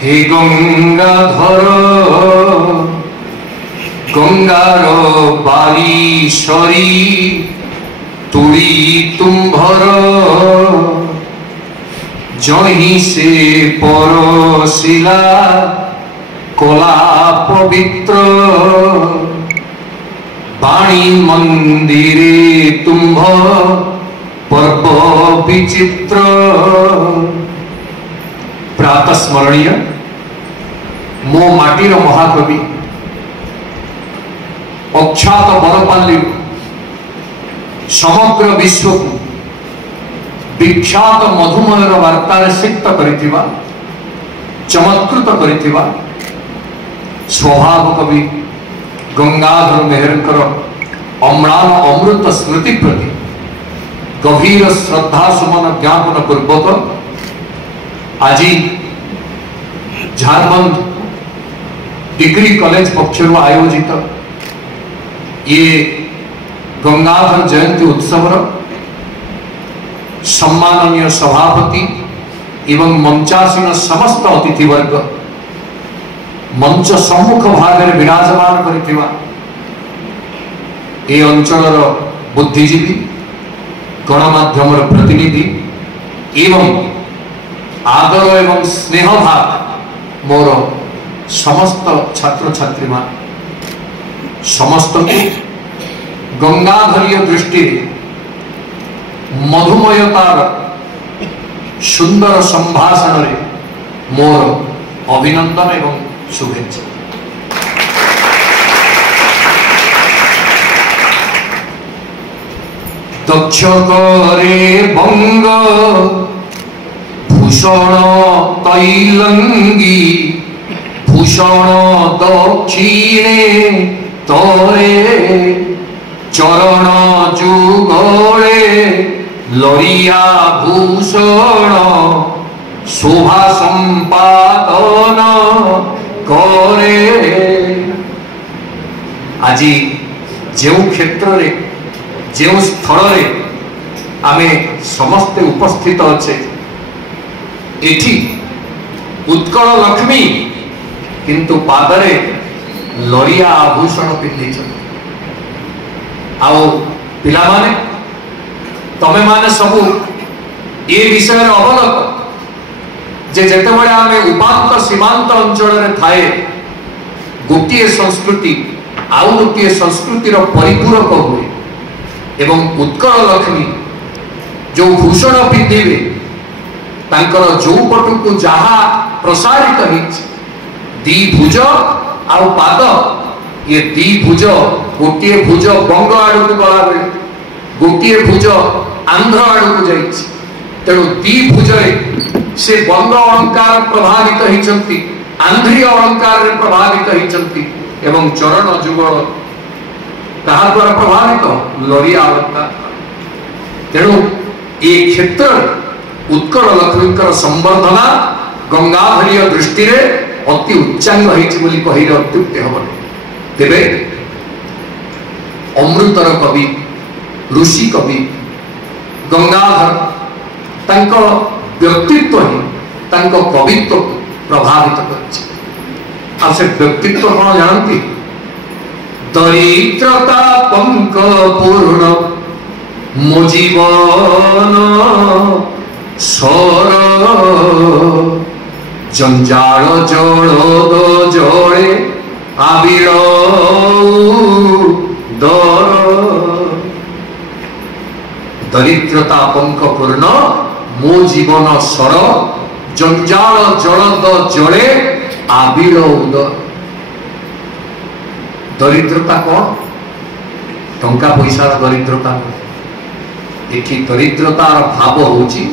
হে গঙ্গাধর গঙ্গার বালি সরি তুড়ি তুম্ভর জহি সে পরশিলা কলা পবিত্র বাণী মন্দিরে তুম্ভ পর্ব বিচিত্র प्रातस्मरणीय मो माटीर महाकवि अख्यात बरपाली समग्र विश्व को विख्यात मधुमेह वार्तार सिक्त करिथिबा चमत्कृत करिथिबा स्वभाव कवि गंगाधर मेहरकर अम्लान अमृत स्मृति प्रति गभीर श्रद्धा सुमन ज्ञापन पूर्वक आज झारखंड डिग्री कॉलेज पक्षर आयोजित ये गंगाधर जयंती उत्सव सम्माननीय सभापति एवं मंचासीन समस्त अतिथिवर्ग मंच सम्मुख भाग में विराजमान करिथिबा ए अंचलर बुद्धिजीवी गणमाध्यम प्रतिनिधि एवं आदर एवं स्नेह भाव मोर समस्त छात्र छात्री मान समस्त को गंगाधरीय दृष्टि मधुमयतार सुंदर संभाषण रे मोर अभिनंदन एवं शुभेच्छा। दक्ष करे बंग भूषण तैलंगी भूषण दक्षिणे तोरे चरण जुगले लरिया भूषण शोभा संपादन करे। आज जो क्षेत्र रे जो स्थल रे आमे समस्ते उपस्थित अच्छे एठी उत्कल लक्ष्मी किंतु पादरे लरिया आभूषण पिंधि आओ पिला माने तमे माने सबु ए विषय अवगत जे जेतेबेले आमे उपांत सीमांत अंचल रे थाए गोटिए संस्कृति आउ गोटिए संस्कृतिर परिपूरक हुए एवं उत्कल लक्ष्मी जो भूषण पिंधिबे तांकर जो पटु को जहा प्रसारित द्विभुज आउ पाद ये द्विभुज गोटे भुज बंग आड़ को गला बेले गोटे भुज आंध्र आड़ को जाइछि तेणु द्विभुज से बंग अलंकार प्रभावित होइछन्ति आंध्रीय अलंकार रे प्रभावित होइछन्ति एवं चरण जुगल ताहा द्वारा प्रभावित लरिया अलंकार तेणु ए क्षेत्र उत्कल लक्ष्मीकर संवर्धना गंगाधरीय दृष्टि रे अति उच्चांग होइछि बोली कहिरे अत्युक्ति हबनि। तेबे अमृतर कवि ऋषि कवि गंगाधर तांको व्यक्तित्व ही तांको कवित्व प्रभावित करिछि। आ से व्यक्तित्व कोन जानନ୍ତି दरिद्रता पंक पूर्ण मो जीवन सर जंजाल जल जड़े आबिल दर दरिद्रता पंक पूर्ण मो जीवन सर जंजाल जलद जड़े आबिल उदर। दरिद्रता कौन टंका पैसा दरिद्रता एठी दरिद्रतार भाव होची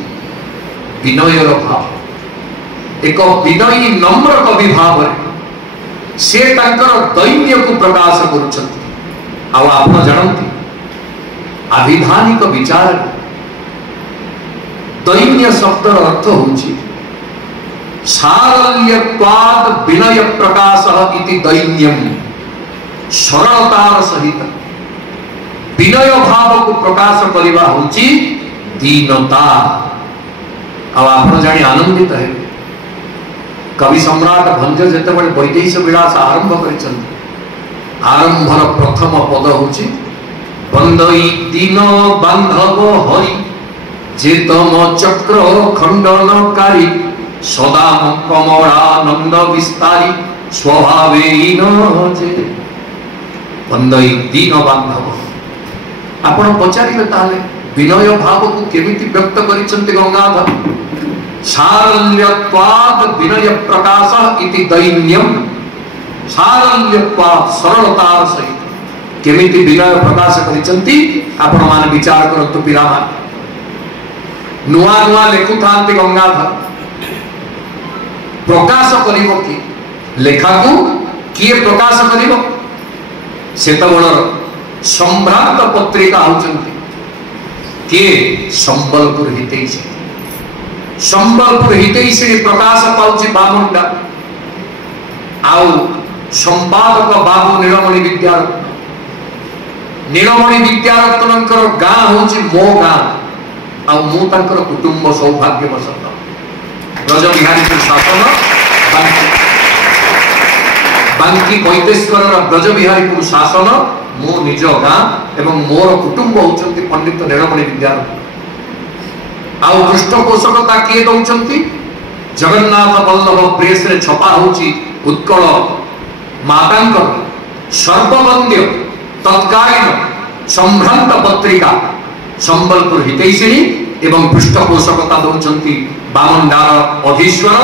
विनयर भाव एक विनयी नम्र कवि भाव से तांकर दैन्य को प्रकाश करुछंती। आउ आपण जानती आविधानिक विचार दैन्य शब्दर अर्थ होची सारल्यत्वाद विनय प्रकाशः इति दैन्यम सरलतार सहित विनय भाव को प्रकाश करवा होची दीनता। आप जानी आनंदित है कवि सम्राट भंज जिते वैदेश विलास आरंभ कर आरंभर प्रथम पद होची बंदई दीन बांधव हरि जे तम चक्र खंडनकारी सदा कमलानंद विस्तारी स्वभावे जे बंदई दीन बांधव। आपण पचारिबे ताले विनय भाव को केमिति व्यक्त करिसंति गंगाधर सारल्यत्वाद विनय प्रकाश इति दैन्यम सारल्यत्वाद सरलतार सहित केमिति विनय प्रकाश करिसंति आपण मान विचार करंतु पिला मान नुआ नुआ लेखु थांति गंगाधर प्रकाश करिवो कि लेखा को किए प्रकाश करिवो सेतबळर सम्भ्रांत पत्रिका होचंती किए संबलपुर हितैषी संबलपुर हितैषी प्रकाश पाउची बामुंडा आउ संपादक बाबू नीलमणि विद्यारत्नंकर गाँ होची मो गाँ आ मु तांकर कुटुंब सौभाग्यवशत ब्रजबिहारी शासन बांकी बैदेश्वर ब्रजबिहारी शासन मो निज गाँ एवं मोर कुटुंब होचंती पंडित नीलमणि विद्यारत्न आउ पृष्ठपोषकता किए दौचंती जगन्नाथ बल्लभ प्रेस रे छपा होची उत्कल मातांकर सर्ववंद्य तत्कालीन संभ्रांत पत्रिका संबलपुर हितैषिणी एवं पृष्ठपोषकता दौचंती बामनडार अधीश्वर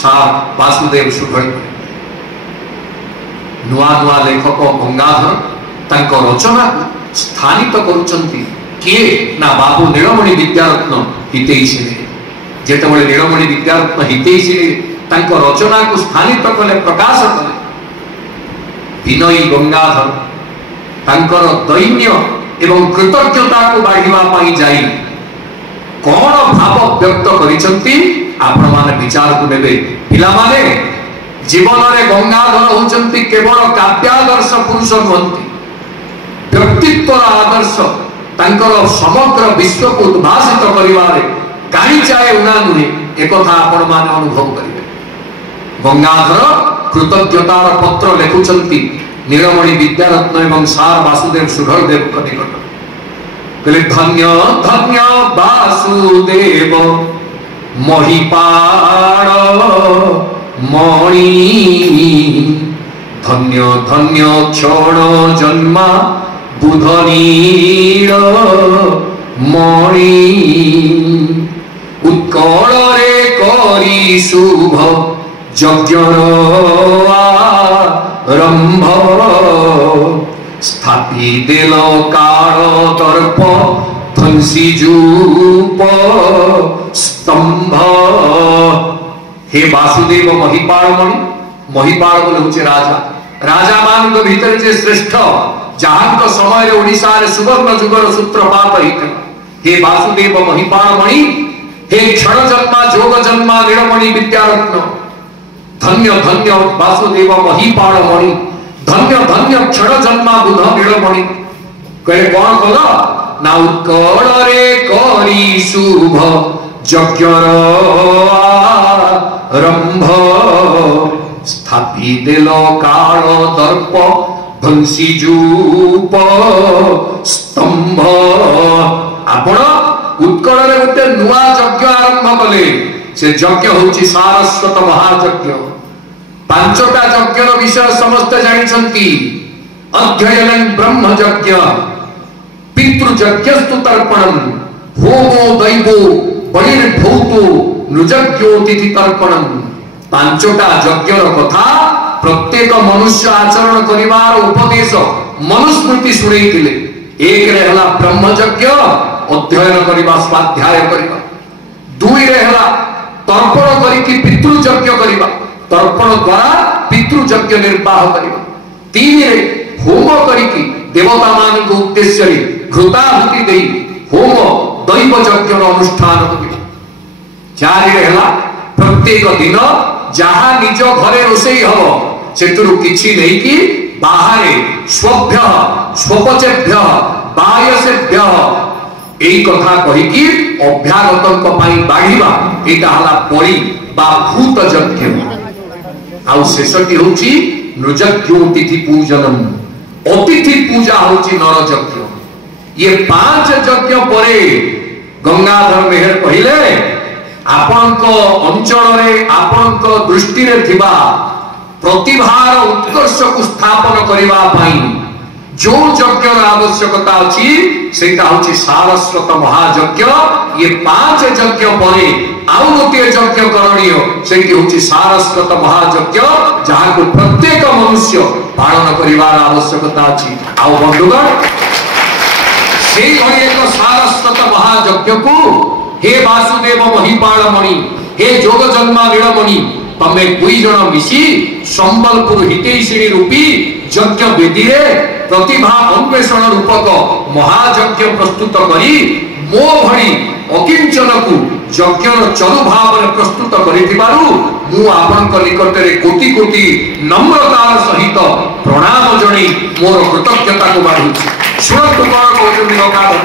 सा वासुदेव सुघड़ नुआ नुआ लेखक गंगाधर तांको रचना स्थानित करुचंती किए ना बाबू नीलमणि विद्यारत्न हितैषिणी जेतेबेले नीलमणि विद्यारत्न हितैषिणी तांको रचना को स्थानित कले प्रकाश कले विनयी गंगाधर तांकर दैन्य एवं कृतज्ञता को बाढ़िबा पाई जाई कौन भाव व्यक्त करिसंती आपण माने विचार को नेबे पिला माने जीवन रे गंगाधर होचंती केवल काव्यादर्श पुरुष नहंती व्यक्तित्व आदर्श तांकर समग्र विश्व को उद्भासित करिवारे काई चाहे उना नुहे एकथा आपण माने अनुभव करिवे। गंगाधर कृतज्ञतार पत्र लेखुचंती नीलमणि विद्यारत्न एवं सार वासुदेव सुधरदेव निकट कहले धन्य धन्य वासुदेव महिपाल मणि धन्य धन्य क्षण जन्मा बुधनील मणि उत्कल रे करी शुभ यज्ञर आरंभ स्थापी देल काल दर्प ध्वंसी जूप स्तंभ। हे वासुदेव महिपाल मणि महिपाल बोले होचे राजा राजा मान भीतर जे श्रेष्ठ जहां समय ओडिशा रे सुवर्ण जुगर सूत्रपात हे वासुदेव महिपाल मणि हे क्षण जन्मा जोग जन्मा नीलमणि विद्यारत्न धन्य धन्य वासुदेव महिपाल मणि धन्य धन्य क्षण जन्मा बुध नीलमणि कहे कौन कल ना उत्कल रे करी शुभ यज्ञर आरंभ स्थापी देल काल दर्प ध्वंसी जूप स्तंभ। आपण उत्कल रे गोटे नुआ यज्ञ आरंभ कले से यज्ञ होची सारस्वत महायज्ञ पांचटा यज्ञर विषय समस्त जानिछंती अध्ययनं ब्रह्म यज्ञ पितृयज्ञस्तु तर्पणम होमो दैवो बलिर्भूतो नृयज्ञोतिथि तर्पणम पांचटा यज्ञर कथा प्रत्येक मनुष्य आचरण करिवार उपदेश मनुस्मृति सुनैतिले एक रे हला ब्रह्म यज्ञ अध्ययन करिवा स्वाध्याय करिवा दुई रे हला तर्पण करिकि पितृयज्ञ करिवा तर्पण द्वारा पितृयज्ञ निर्वाह करिवा तीन रे होम करिकि देवता मान को उद्देश्य रे घृताहुति देई होम दैव यज्ञ अनुष्ठान करिवा चार रे हला प्रत्येक दिन जहा निज घरे रोषेई हबो सेतुरु किछि नै कि बाहरे स्वभ्य स्वपचेभ्य बायसेभ्य एई कथा कहि कि अभ्यागतक पई बाढिबा एटा हला बळी बा भूत यज्ञ आउ शेषटी होची नृजज्ञो तिथि पूजनम अतिथि पूजा होची नर यज्ञ ये 5 यज्ञ परे गंगाधर मेहर कहिले आपणक अंचल रे आपणक दृष्टि रे थिबा प्रतिभार उत्कर्ष को स्थापन करबा पई जो यज्ञ आवश्यकता अछि सेटा होची सारस्वत महायज्ञ ये 5 यज्ञ परे आउ गोटे यज्ञ करणीय सेटी होची सारस्वत महायज्ञ जहा को प्रत्येक मनुष्य पालन करिवार आवश्यकता अछि आउ बंधुगण से एक सारस्वत महायज्ञ को हे वासुदेव महिपाल मणि हे जोग जन्मा नीलमणि तमे दुई जन मिसी संबलपुर हितैषिणी रूपी यज्ञ वेदी रे प्रतिभा अन्वेषण रूपक महायज्ञ प्रस्तुत करी मो भली अकिंचन को यज्ञर चरु भाव में प्रस्तुत करिथिबारु मु आपनक निकट रे कोटि कोटि नम्रतार सहित प्रणाम जणी मोर कृतज्ञता को बाढुछि सुरत कोन कहउछि गंगाधर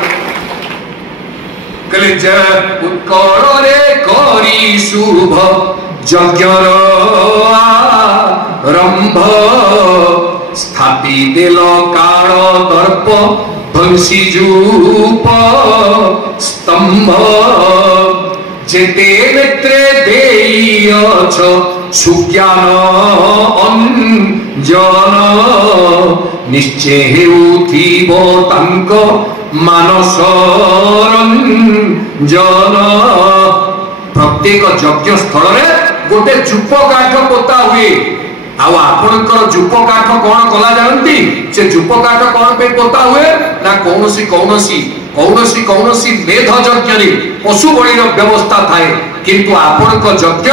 कले जय उत्कल रे करी शुभ यज्ञर आरंभ स्थापी देल काल दर्प ध्वंसी जूप स्तंभ जेते नेत्रे देयछ सुज्ञान अंजन निश्चय हेउथिब तांक मानस रंजन प्रत्येक यज्ञ स्थल रे गोटे चुप काठ पोता हुए आउ आपनकर चुप काठ कोन कला जानती से चुप काठ कोन पे पोता हुए ना कौनसी मेध यज्ञ रे पशु बलिर व्यवस्था थाए किंतु आपनक यज्ञ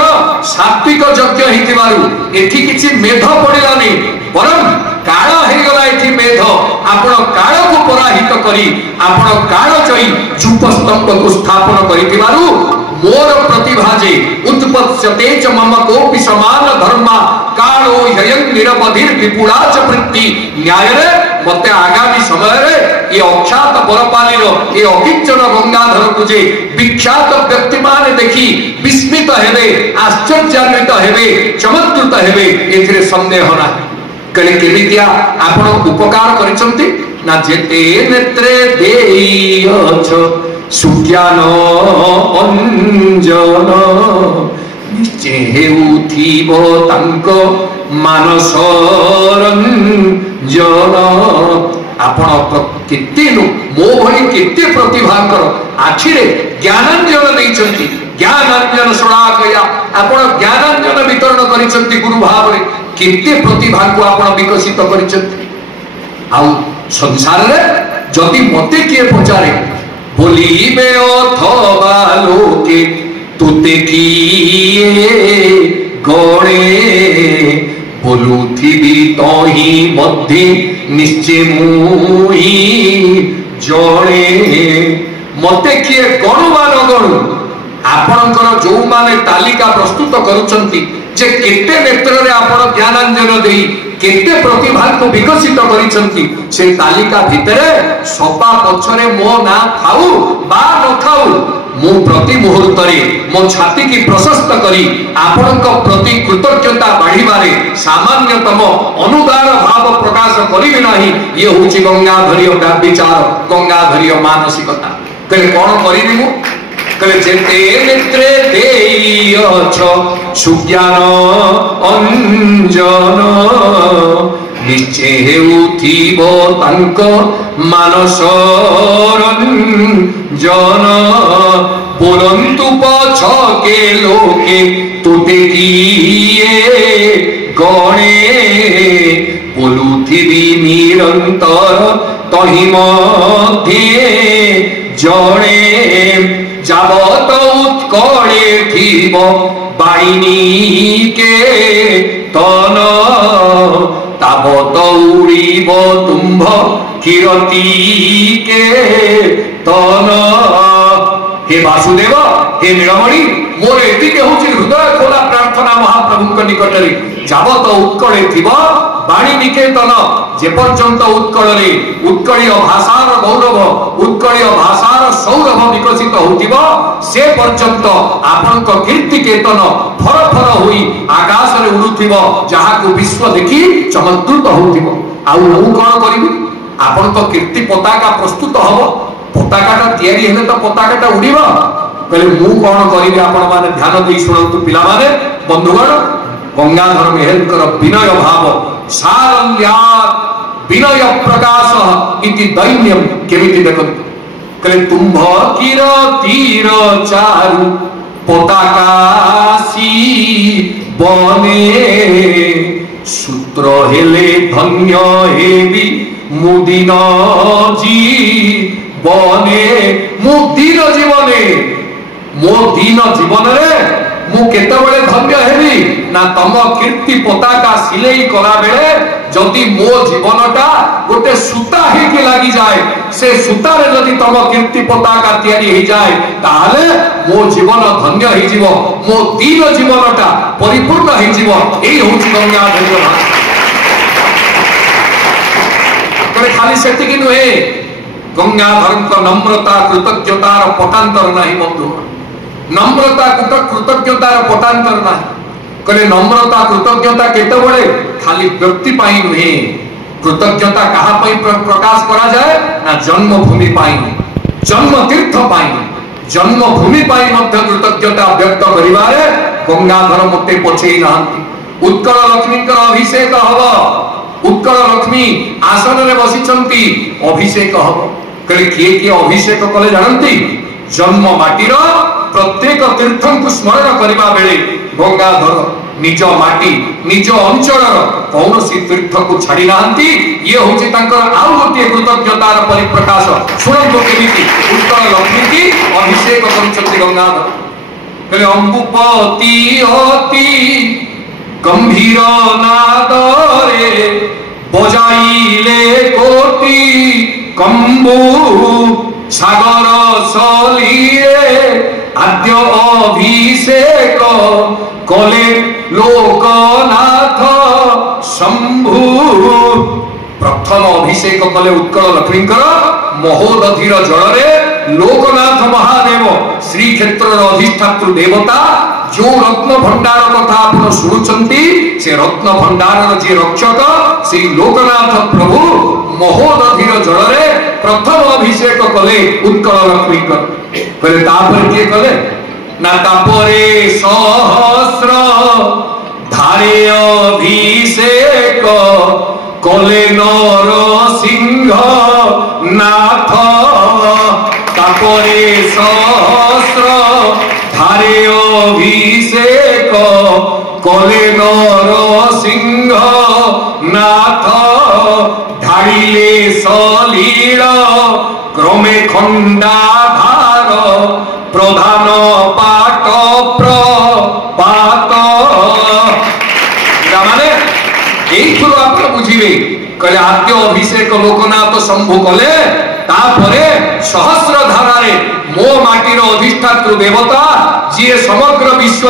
सात्विक यज्ञ हितिबारु एठी किछि मेध पड़िलानी परम काल हे गला एठी मेध आपण काल को पराहित करी आपण काल चई चुप स्तंभ को स्थापन करितिबारु मोर प्रतिभा जे उत्पत्स्यते च मम कोपि समान धर्मा कालो ह्ययं निरवधिर विपुला च वृत्ति न्याय रे मते आगामी समय रे ये अख्यात बरपाली रो ये अकिंचन गंगाधर को जे विख्यात व्यक्ति माने देखि विस्मित हेबे आश्चर्यान्वित हेबे चमत्कृत हेबे एथिरे संदेह ना कले केमितिया आपण उपकार करिसंती ना जेते नेत्रे देयछ सुज्ञान अंजन निश्चय हेउथिब तांक मानस रंजन आपण केते मो भली केते प्रतिभाकर आखिरे ज्ञानांजन दैछंती ज्ञानांजन सड़ाकया आपण ज्ञानांजन वितरण करिसंती गुरु भाव रे केते प्रतिभा को आपण विकसित करिसंती आउ संसार रे जदि मते किए पचारे बोलिबे अथवा लोके तुते किए गणे बोलुथिबी तही मध्ये निश्चय मुई जणे मते किए गणु बा न गणु आपणकर जो माने तालिका प्रस्तुत करूछंती जे केते नेत्र रे आपण ज्ञानांजन देई केते प्रतिभा को विकसित करिसंती से तालिका भितरे सपा पछरे मो ना खाऊ बा न खाऊ मु प्रति मुहूर्त रे मो छाती की प्रशस्त करी आपनक प्रति कृतज्ञता बाढिबारे सामान्यतम अनुदान भाव प्रकाश करिबि नाही ये होची गंगाधरीय विचार गंगाधरीय मानसिकता कले कोन करिबि मु कले जेते नेत्रे देयछ सुज्ञान अंजन निश्चय हेउथिब तांक मानस रंजन बोलंतु पछके लोके तुते किए गणे बोलुथिबी निरंतर तहि मध्ये जणे जाबत उत्कले थिब बाइनी के तन ताबत उड़ीब तुम्भ किरती के तन हे वासुदेव हे नीलमणि मोर एतिके होची हृदय खोला प्रार्थना महाप्रभुक निकटरे जाबत उत्कले थिब बाणी निकेतन जे पर्यंत उत्कल रे उत्कलीय भाषार गौरव उत्कलीय भाषार सौरभ विकसित होतिबो से पर्यंत आपनक कीर्ति केतन फर फर होई आकाश रे उड़ु ଆସୁଥିବ ଯାହାକୁ ବିଶ୍ୱ ଦେଖି ଚମତ୍କୃତ ହେଉଥିବ। ଆଉ ମୁଁ କଣ କରିବି? ଆପଣ ତ କୀର୍ତ୍ତି ପତାକା ପ୍ରସ୍ତୁତ ହବ, ପତାକାଟା ତିଆରି ହେଲେ ତ ପତାକାଟା ଉଡ଼ିବ। କହିଲେ ମୁଁ କଣ କରିବି? ଆପଣ ମାନେ ଧ୍ୟାନ ଦେଇ ଶୁଣନ୍ତୁ ପିଲାମାନେ, ବନ୍ଧୁଗଣ। ଗଙ୍ଗାଧର ମେହେରଙ୍କର ବିନୟ ଭାବ, ସାରଲ୍ୟାତ୍ ବିନୟ ପ୍ରକାଶ ଇତି ଦୈନ୍ୟମ୍ କେମିତି ଦେଖନ୍ତୁ। କହିଲେ ତୁମ୍ଭ କିର ତୀର ଚାରୁ ପତାକାସି ବନେ ସୂତ୍ର ହେଲେ ଧନ୍ୟ ହେବି ମୁଦିନ ଜୀବନେ। ମୁଁ ଦିନ ଜୀବନେ, ମୋ ଦିନ ଜୀବନରେ ମୁଁ କେତେବେଳେ ଧନ୍ୟ ହେବି ନା ତମ କୀର୍ତ୍ତି ପତାକା ସିଲେଇ କଲା ବେଳେ ଯଦି ମୋ ଜୀବନଟା ଗୋଟେ ସୂତା ହେଇକି ଲାଗିଯାଏ, ସେ ସୂତାରେ ଯଦି ତମ କୀର୍ତ୍ତି ପତାକା ତିଆରି ହେଇଯାଏ, ତାହେଲେ ମୋ ଜୀବନ ଧନ୍ୟ ହେଇଯିବ, ମୋ ଦିନ ଜୀବନଟା ପରିପୂର୍ଣ୍ଣ ହେଇଯିବ। ଏଇ ହଉଛି ଗଙ୍ଗାଧର ଭାଷା। ଖାଲି ସେତିକି ନୁହେଁ, ଗଙ୍ଗାଧରଙ୍କ ନମ୍ରତା କୃତଜ୍ଞତାର ପଟାନ୍ତର ନାହିଁ ବନ୍ଧୁ। ନମ୍ରତା କୃତଜ୍ଞତାର ପଟାନ୍ତର ନାହିଁ। କହିଲେ ନମ୍ରତା କୃତଜ୍ଞତା କେତେବେଳେ? ଖାଲି ବ୍ୟକ୍ତି ପାଇଁ ନୁହେଁ। କୃତଜ୍ଞତା କାହା ପାଇଁ ପ୍ରକାଶ କରାଯାଏ ନା ଜନ୍ମଭୂମି ପାଇଁ, ଜନ୍ମ ତୀର୍ଥ ପାଇଁ, ଜନ୍ମଭୂମି ପାଇଁ ମଧ୍ୟ କୃତଜ୍ଞତା ବ୍ୟକ୍ତ କରିବାରେ ଗଙ୍ଗାଧର ମୋଟେ ପଛେଇ ନାହାନ୍ତି। ଉତ୍କଳ ଲକ୍ଷ୍ମୀଙ୍କର ଅଭିଷେକ ହବ, ଉତ୍କଳ ଲକ୍ଷ୍ମୀ ଆସନରେ ବସିଛନ୍ତି, ଅଭିଷେକ ହବ। କହିଲେ କିଏ କିଏ ଅଭିଷେକ କଲେ ଜାଣନ୍ତି? ଜନ୍ମ ମାଟିର ପ୍ରତ୍ୟେକ ତୀର୍ଥଙ୍କୁ ସ୍ମରଣ କରିବା ବେଳେ ଗଙ୍ଗାଧର ନିଜ ମାଟି ନିଜ ଅଞ୍ଚଳର କୌଣସି ତୀର୍ଥକୁ ଛାଡ଼ି ନାହାନ୍ତି। ଇଏ ହଉଛି ତାଙ୍କର ଆଉ ଗୋଟିଏ କୃତଜ୍ଞତାର ପରିପ୍ରକାଶ। ଶୁଣନ୍ତୁ କେମିତି ଉତ୍କଳ ଲକ୍ଷ୍ମୀ ଅଭିଷେକ କରୁଛନ୍ତି ଗଙ୍ଗାଧର। କହିଲେ ଅମ୍ବୁପତି ଅତି ଗମ୍ଭୀର ନାଦରେ ବଜାଇଲେ କୋଟି କମ୍ବୁ ସାଗର ସଲିଏ ଆଦ୍ୟ ଅଭିଷେକ କଲେ ଲୋକନାଥ ଶମ୍ଭୁ। ପ୍ରଥମ ଅଭିଷେକ କଲେ ଉତ୍କଳ ଲକ୍ଷ୍ମୀଙ୍କର ମହୋଦଧିର ଜଳରେ ଲୋକନାଥ ମହାଦେବ, ଶ୍ରୀକ୍ଷେତ୍ରର ଅଧିଷ୍ଠାତୃ ଦେବତା। जो रत्न भंडार कथा आपण शुणुचंती से रत्न भंडारर जे रक्षक से लोकनाथ प्रभु महोदधिर जड़े प्रथम अभिषेक कले उत्कल लक्ष्मी कहले। तापर के कले ना तापरे सहस्र धारे अभिषेक कले नरसिंह नाथ। तापरे सहस्र धारे अभिषेक कले नरसिंह नाथ। ढाड़िले सलील क्रमे खंडाधार प्रधान पाट प्रपात। माने आप बुझे कहले आद्य अभिषेक लोकनाथ शंभु कले तापरे सहस्र धारारे मो माटीर अधिष्ठातृ देवता जी समग्र विश्व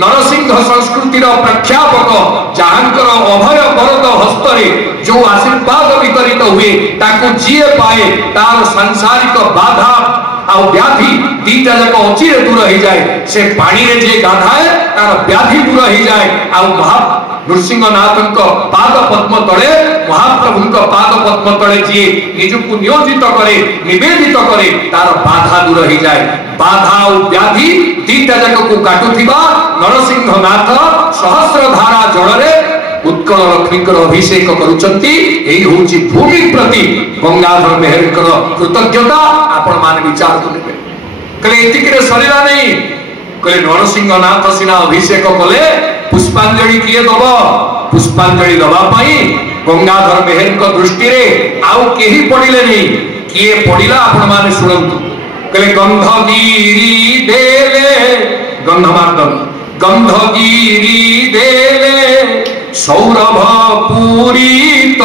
नरसिंह संस्कृतिर प्रख्यापक जहांकर अभय वरद हस्तरे जो आशीर्वाद वितरित हुए ताकू जी पाए तार सांसारिक बाधा आ व्याधि दीटा जाक अचिरे दूर हो जाए। से पानी रे जे गाधाए तार व्याधि दूर हो जाए। आ महा नृसिंहनाथ पाद पद्म तले महाप्रभु पाद पद्म तले जी निजको नियोजित करे निवेदित करे तार बाधा दूर हो जाए। बाधा और व्याधि दीटा जाक को काटुथिबा नरसिंहनाथ सहस्र धारा जड़े उत्कल लक्ष्मी अभिषेक करुचंती। एही होची भूमि प्रति गंगाधर मेहरकर कृतज्ञता आपण मान विचार करेंगे। कहले एतिकरे सरीला नहीं कहले नरसिंहनाथ सिना अभिषेक कले पुष्पांजलि किए दब पुष्पांजलि दबा पाई गंगाधर मेहरकर दृष्टि रे आउ केही पड़िले नहीं किए पड़िला आपण माने सुनंतु। कहले गंधगिरी देले गंधमार्दन गंधगिरी देले सौरभ पूरित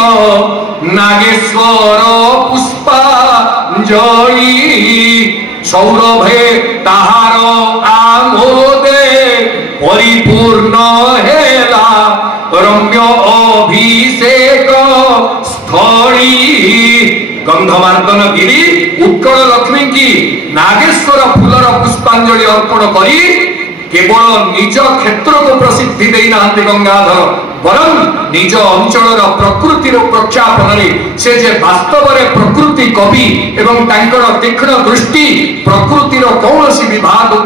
नागेश्वर पुष्पांजलि। सौरभे ताहार आमोदे परिपूर्ण हेला रम्य अभिषेक स्थली। गंधमार्दन गिरी उत्कल लक्ष्मी की नागेश्वर फूलर पुष्पांजलि अर्पण करी केवल निज क्षेत्र को प्रसिद्धि देना गंगाधर बरं निज अंचल प्रकृतिर प्रख्यापन से जे वास्तव में प्रकृति कवि एवं तांकर तीक्ष्ण दृष्टि प्रकृतिर कौन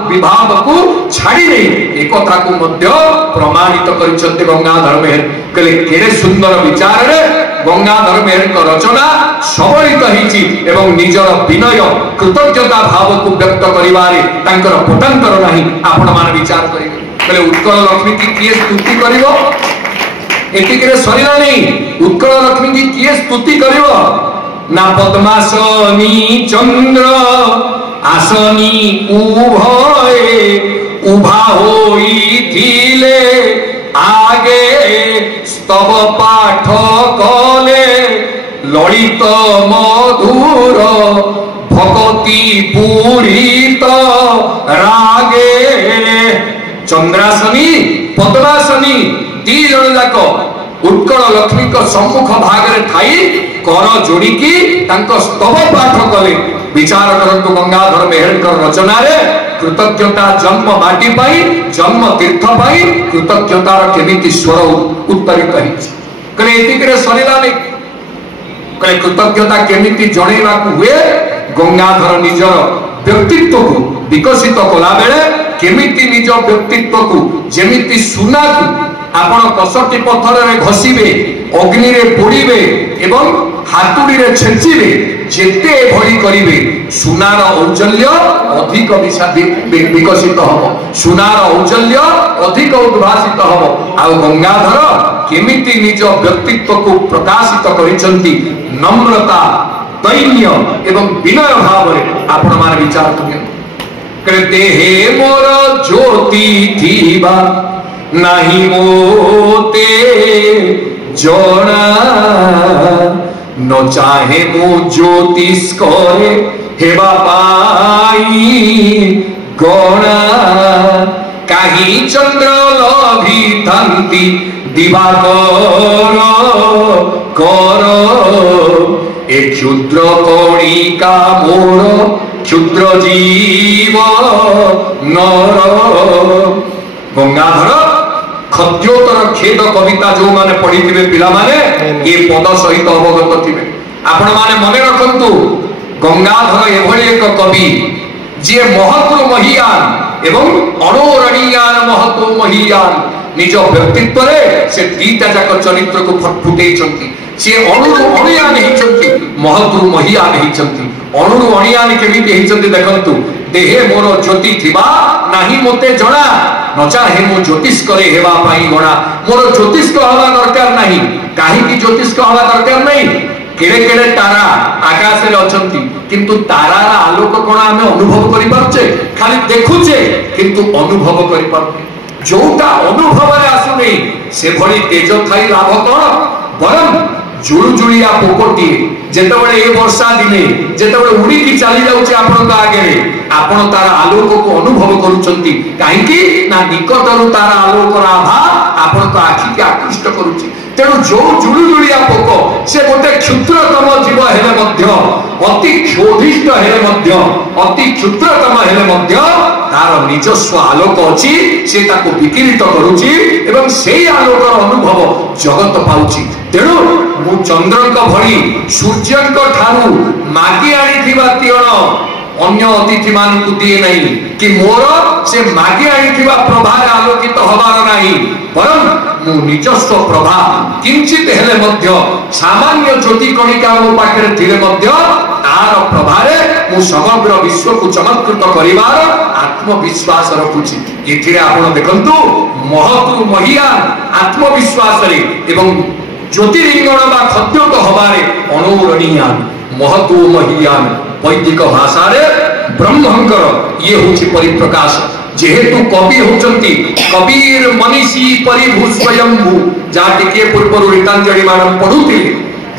विभाग को छाड़ी नहीं एक कथा को मध्य प्रमाणित कर गंगाधर मेहर कहले केड़े सुंदर विचार रे गंगाधर मेहर को रचना सबलित होईची एवं निजर विनय कृतज्ञता भाव को व्यक्त करिवारे तांकर पटांतर नाही आपण मान विचार करिवे कहले उत्कल लक्ष्मी की किए स्तुति करिवो एतिकरे सरिला नहीं उत्कल लक्ष्मी की किए स्तुति करिवो ना पद्मासनी चंद्र आसनी उभये उभा होई थिले आगे स्तव पाठ कले ललित मधुर भगति पूरित रागे चंद्रासनी पद्मासनी दी जन जाक उत्कल लक्ष्मी को सम्मुख भाग रे थाई कर जोड़िकी तांको स्तव पाठ कले विचार करंतु गंगाधर मेहर रचना रे कृतज्ञता जन्म माटी पाई जन्म तीर्थ पाई कृतज्ञतार केमिति स्वर उत्तरित हिच कले एतिकरे सरिला नै कले कृतज्ञता केमिति जणैवा को हुए गंगाधर निजर व्यक्तित्व को विकसित कला बेले केमिति निज व्यक्तित्व को जेमिति सुना को आपण कसटी पत्थर रे घसीबे अग्नि रे पोड़ीबे एवं हातुड़ी रे छेचिबे जेते भली करिवे सुनार औज्जल्य अधिक विकसित हबो सुनार औज्जल्य अधिक उद्भासित हबो आ गंगाधर केमिति निज व्यक्तित्व को प्रकाशित करिसंती नम्रता दैन्य एवं विनय भाव रे आपण मान विचार करियो कहते हे मोर ज्योति थीबा नहीं मोते जोड़ा न चाहे मो ज्योतिष करे हेबा पाई गणा कहीं चंद्र लभी थंती दिवाकर कर ए क्षुद्र कणिका मोर क्षुद्र जीव नर गंगाधर खद्योतर खेद कविता जो माने पढ़ी पिला माने ये पद सहित अवगत थे आपण माने मन रखंतु गंगाधर एभली एक कवि जे महत्व महियान एवं अणोरणीयान महत्व महियान निज व्यक्तित्व रे से दीटा जाक चरित्र को फुटेइछंती से अणुरु अणियान हेइछंती महत्व महियान हेइछंती अणुरु अणियान केमिति हेइछंती देखंतु देहे मोर ज्योति थिबा नाही मोते जणा न चाहे मो ज्योतिष करे हेबा पाई गणा मोर ज्योतिष को हवा दरकार नाही काहे की ज्योतिष को हवा दरकार नहीं केड़े केड़े तारा आकाश रे अछंती किंतु तारार आलोक कोन आमे अनुभव करि परछे खाली देखुछे किंतु अनुभव करि परछे जोटा अनुभव रे आसु नहीं से भली तेज थाई लाभ कोन बरं जुळजुळिया पोकोटी जेतबळे ए वर्षा दिने जेतबळे उडी की चली जाउची आपन का आगे आपण तार आलोक को अनुभव करूचंती काहे की ना निकटरु तार आलोक आभा आपण को आखि के आकृष्ट करूची तेणु जो जुळजुळिया पोको से गोटे क्षुद्रतम जीव हेले मध्य अति क्षोधिष्ट हेले मध्य अति क्षुद्रतम हेले मध्य तार निजस्व आलोक अछि से ताको विकिरित करूची एवं सेही आलोकर अनुभव जगत पाउची तेणु मु चंद्रक भली सूर्यक ठारू मागी आनिथिबा तियण अन्य अतिथि मान को दिए नहीं कि मोर से मागी आनिथिबा प्रभार आलोकित हबार नहीं परम मु निजस्व प्रभा किंचित हेले मध्य सामान्य ज्योति कणिका मो पाखरे थिले मध्य तार प्रभारे मु समग्र विश्व को चमत्कृत करिवार आत्मविश्वास रखुची एथिरे आपण देखंतु महत्व महियान आत्मविश्वास रे एवं ज्योतिरिंगण बा खद्योत हबारे अणुरणीयान महत्व महियान वैदिक भाषा रे ब्रह्मंकर ये होची परिप्रकाश जेहेतु कवि होचंती कबीर मनीषी परिभू स्वयंभू जा टिके पूर्व रीतांजलि मान पढुती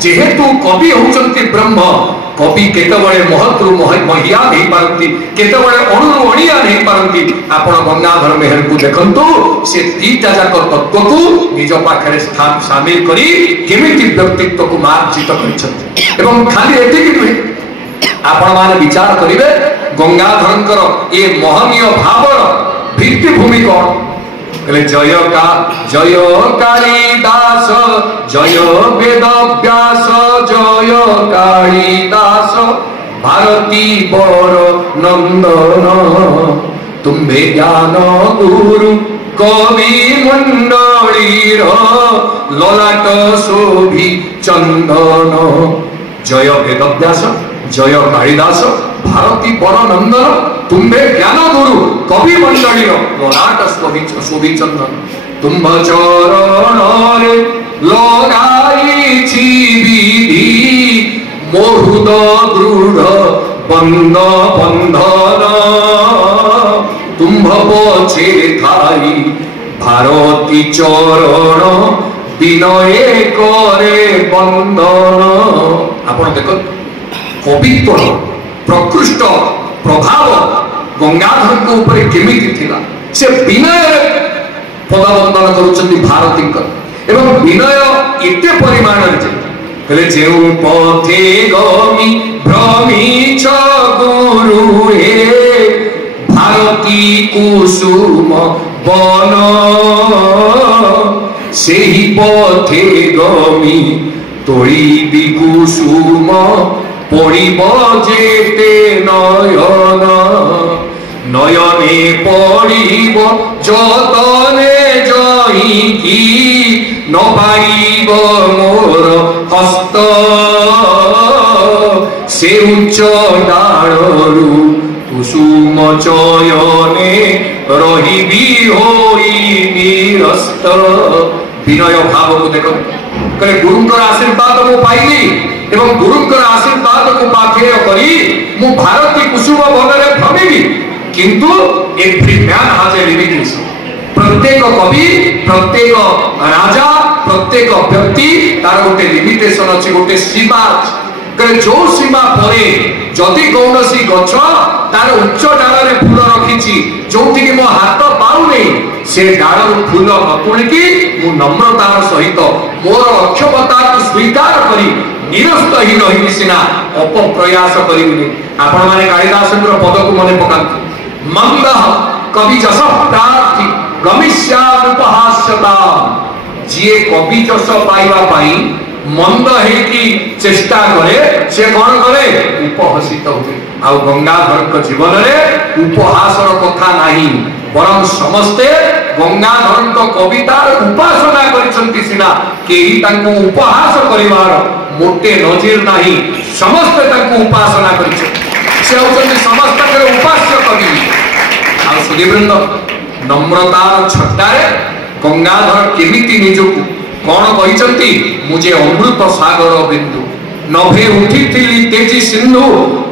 जेहेतु कवि होचंती ब्रह्म कवि केतबळे महत्व महिया नहीं पारंती केतबळे अणुरु अणिया नहीं पारंती आपण गंगाधर मेहर को देखंतु से तीटा जाक तत्व को निज पाखरे स्थान शामिल करी केमिति व्यक्तित्व को मार्जित करिसथि एवं खाली एतिकि नुहे आपण माने विचार करिवे गंगाधरंकर ए महनीय भावर ଭିତ୍ତିଭୂମି କଣ? कहले जय कालिदास जय वेद व्यास जय कालिदास भारती बर नंदन तुम्हे ज्ञान गुरु कवि मंडलीर ललाट शोभी चंदन जय वेद व्यास जय कालिदास भारती बर नंदन तुम्हे ज्ञान गुरु कवि मंडलीर ललाट शोभी चंदन तुम चरण रे लगाई विधि मोहुद दृढ़ बंद बंधन तुम्भ पछे थाई भारती चरण विनय करे बंदन। आपण देख कवित्व प्रकृष्ट प्रभाव गंगाधर को ऊपर केमिति थिला से विनय पदवंदन करुचंदी भारती एवं विनय एते परिमाण रे कहले जेउ पथे गमी भ्रमी छ गुरु हे भारती कुसुम बन सेही पथे गमी तोड़ी भी कुसुम पड़िब जेते नयन नयने पड़िब जतने जहीकी न पाइब मोर हस्त से उच्च डालरू कुसुम चयने रहिबी होई निरस्त। विनय भाव को देखो कहले गुरुंकर आशीर्वाद मु पाइली एवं गुरुंकर आशीर्वाद को पाथेय करी मु भारती कुसुम बनरे भ्रमिबी किंतु every man has a limitation. प्रत्येक कवि प्रत्येक राजा प्रत्येक व्यक्ति तार गोटे लिमिटेशन अछि गोटे सीमा कहले जो सीमा परे जदि कौनसी गछ तार उच्च डाल रे फूल रखिछि जोठी कि मो हाथ पाउनी से डाल फूल नतुणिकी मु नम्रतार सहित मोर अक्षमता को स्वीकार करी निरस्त ही रही सिना अपप्रयास करिबनी। आपण माने कालिदासंकर पद को मने पकांतु मंद कवि जस प्रार्थी गमिष्या उपहास्यता जिए कवि जस पाइबा पाई मंद है कि चेष्टा करे से कौन करे उपहसित हुए। आ गंगाधर जीवन में उपहासर कथा नहीं बरं समस्ते गंगाधर कवितार उपासना करिसंति सिना केही तांको उपहास करिवार मोटे नजीर नहीं समस्ते तांको उपासना करिसंति से होचंति समस्त के उपास्य कवि। आ सुधीवृंद नम्रतार छटारे गंगाधर केमिति निजको कौन कहिसंति मुझे अमृत सागर बिंदु नभे उठिथिली तेजी सिंधु